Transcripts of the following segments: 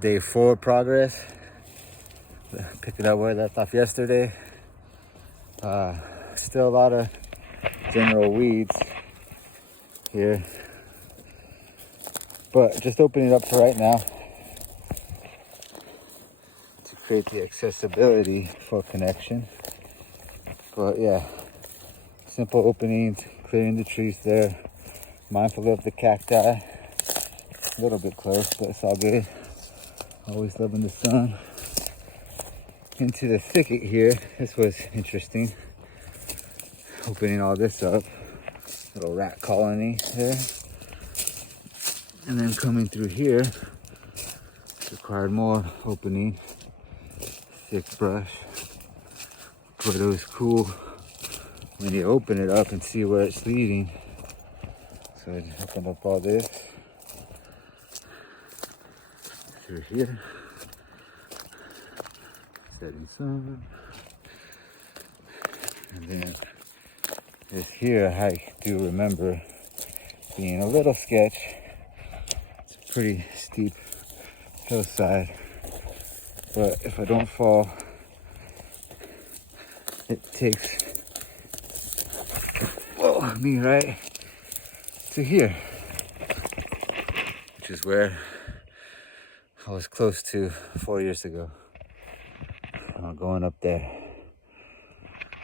Day 4 progress. Picking up where I left off yesterday. Still a lot of general weeds here, but just opening it up for right now to create the accessibility for connection. But yeah, simple openings, clearing the trees there, mindful of the cacti. A little bit close, but it's all good. Always loving the sun. Into the thicket here. This was interesting. Opening all this up. Little rat colony there. And then coming through here. Required more opening. Thick brush. But it was cool when you open it up and see where it's leading. So I just opened up all this. Through here. Setting sun. And then this here I do remember being a little sketch. It's a pretty steep hillside, but if I don't fall, it takes me right to here, which is where I was close to 4 years ago. Going up there.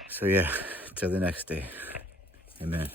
So yeah, till the next day. Amen.